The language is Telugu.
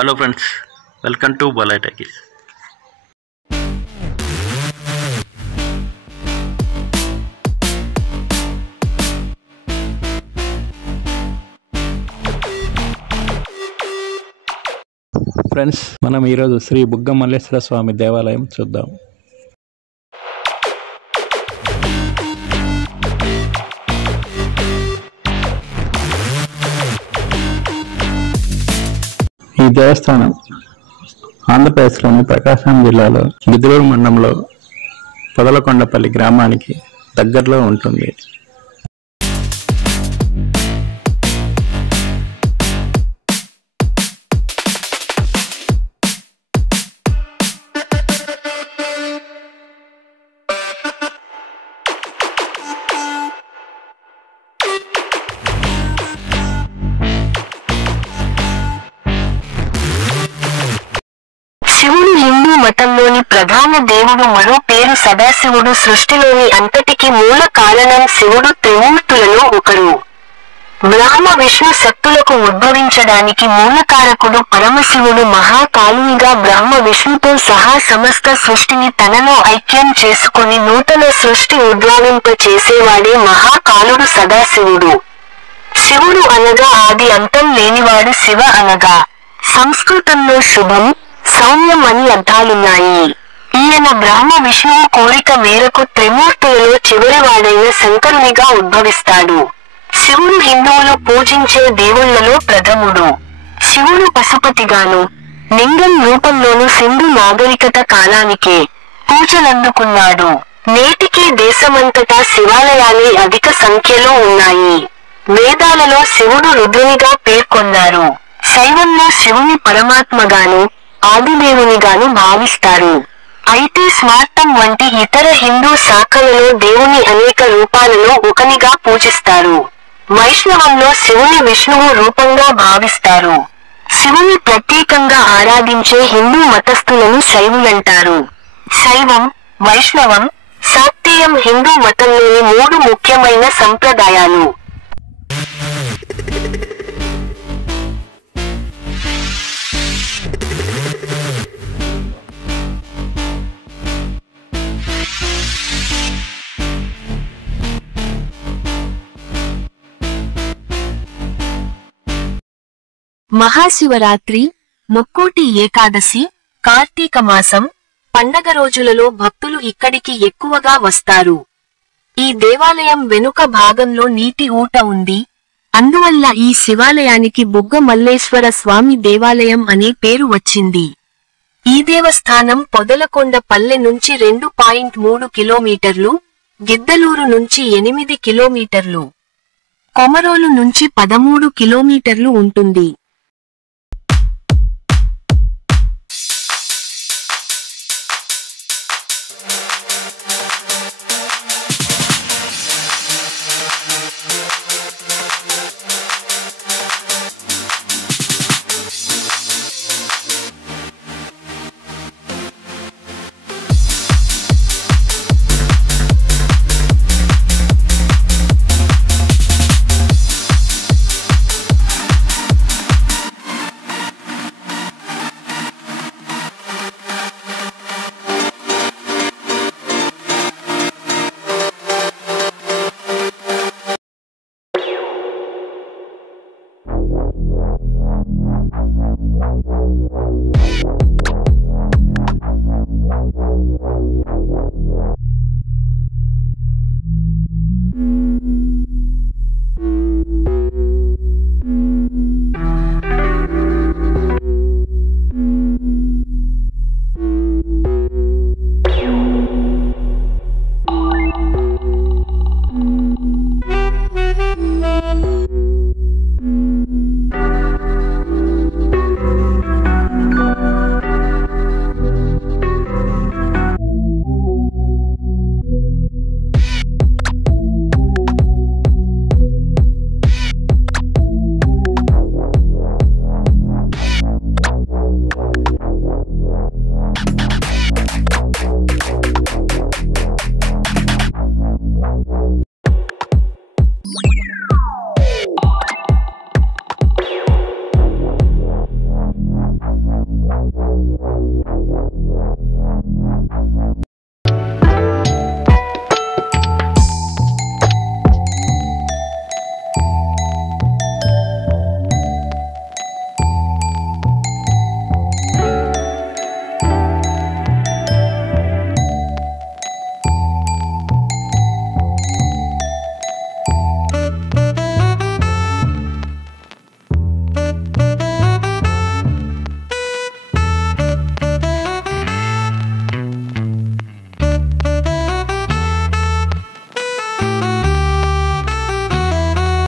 Hello friends, welcome to Balayya talkies. Friends, మనం ఈరోజు శ్రీ బుగ్గ మల్లేశ్వర స్వామి దేవాలయం చూద్దాం. ఈ దేవస్థానం ఆంధ్రప్రదేశ్లోని ప్రకాశం జిల్లాలో గిద్దలూరు మండలంలో పొదలకొండపల్లి గ్రామానికి దగ్గరలో ఉంటుంది. శివుడు హిందూ మతంలోని ప్రధాన దేవుడు. మరో పేరు సదాశివుడు. సృష్టిలోని అంతటికి మూల కారణం శివుడు. త్రిమూర్తులలో ఒకరు. బ్రహ్మ విష్ణు శక్తులకు ఉద్భవించడానికి మూలకారకుడు పరమశివుడు. మహాకాలునిగా బ్రహ్మ విష్ణుతో సహా సమస్త సృష్టిని తనలో ఐక్యం చేసుకొని నూతన సృష్టి ఉద్భవింప చేసేవాడే మహాకాలుడు సదాశివుడు. శివుడు అనగా ఆది అంతం లేనివాడు. శివ అనగా సంస్కృతంలో శుభం, సౌమ్యం అని అర్థాలున్నాయి. ఈయన బ్రహ్మ విష్ణువు కోరిక మేరకు త్రిమూర్తులలో చివరివాడైన శంకరునిగా ఉద్భవిస్తాడు. శివుడు హిందువులు పూజించే దేవుళ్లలో ప్రథముడు. శివుడు పశుపతిగాను, లింగం రూపంలోను సింధు నాగరికత కాలానికే పూజలందుకున్నాడు. నేటికీ దేశమంతటా శివాలయాలే అధిక సంఖ్యలో ఉన్నాయి. వేదాలలో శివుడు రుద్రునిగా పేర్కొన్నారు. శైవంలో శివుని పరమాత్మగాను, ఆదిదేవునిగాను భావిస్తారు. అయితే స్మార్తం వంటి ఇతర హిందూ శాఖలలో దేవుని అనేక రూపాలలో ఒకనిగా పూజిస్తారు. వైష్ణవంలో శివుని విష్ణువు రూపంగా భావిస్తారు. శివుని ప్రత్యేకంగా ఆరాధించే హిందూ మతస్థులను శైవులంటారు. శైవం, వైష్ణవం, శాక్తేయం హిందూ మతంలోని మూడు ముఖ్యమైన సంప్రదాయాలు. మహాశివరాత్రి, ముక్కోటి ఏకాదశి, కార్తీక మాసం, పండగ రోజులలో భక్తులు ఇక్కడికి ఎక్కువగా వస్తారు. ఈ దేవాలయం వెనుక భాగంలో నీటి ఊట ఉంది. అందువల్ల ఈ శివాలయానికి బుగ్గ మల్లేశ్వర స్వామి దేవాలయం అనే పేరు వచ్చింది. ఈ దేవస్థానం పొదలకొండపల్లె నుంచి 2.3 కిలోమీటర్లు, గిద్దలూరు నుంచి 8 కిలోమీటర్లు, కొమరోలు నుంచి 13 కిలోమీటర్లు ఉంటుంది.